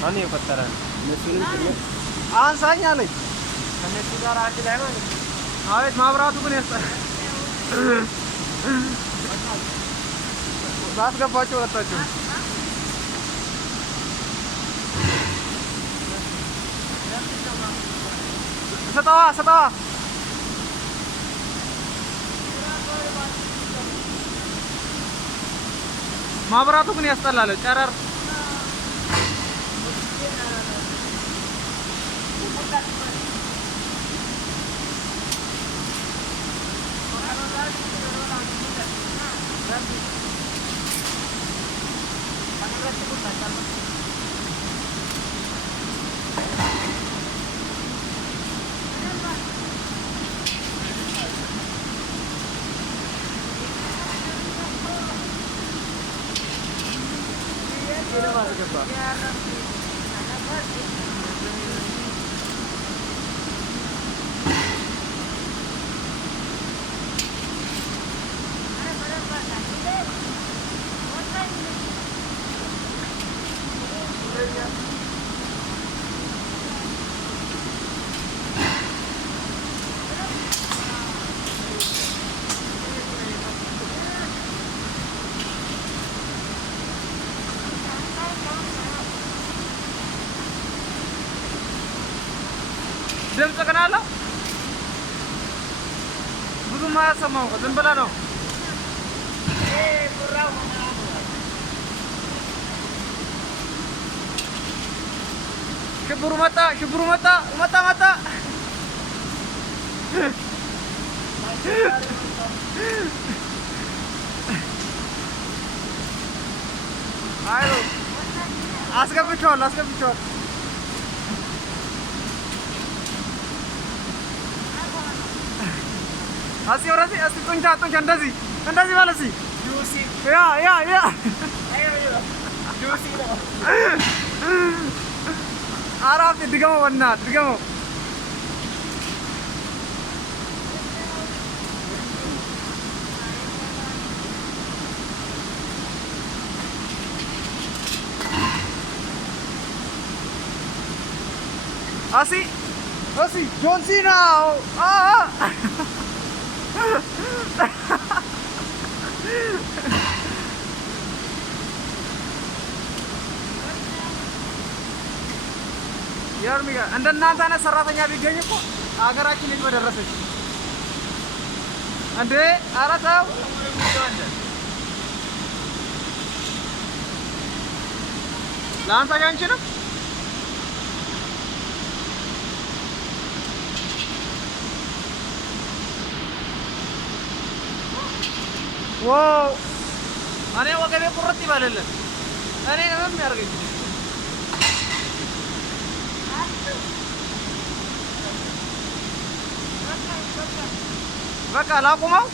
ማን የፈጠረን? እነሱንም ትምህርት አንሳኝ አለኝ። ከነሱ ጋር አንድ ላይ ማለት ነው። አቤት ማብራቱ ግን ያስጠላል። ባስገባቸው ወጣቸው። ስጠዋ ስጠዋ ማብራቱ ግን ያስጠላል። ጨረር ድምፅ ግን አለው ብዙም አያሰማው። ዝም ብለህ ነው ሽብሩ መጣ ሽብሩ መጣ መጣ መጣ። አይሎ አስገብቼዋለሁ አስገብቼዋለሁ። አሲ ወራሲ አሲ ጡንቻ ጡንቻ እንደዚህ እንደዚህ ማለት ሲ ጁሲ ያ ጁሲ ነው። አራፍ ድገመው በእናትህ ድገመው። አሲ አሲ ጆን ሲና ያርሚጋ እንደናንተ አይነት ሰራተኛ ቢገኝ እኮ ሀገራችን ልጅ በደረሰች እንዴ! ኧረ ተው ለአንተ ጋንችንም ዋው እኔ ወገቤ ቁርጥ ይበልልን። እኔ ምንም ያርገኝ በቃ ላቁመው።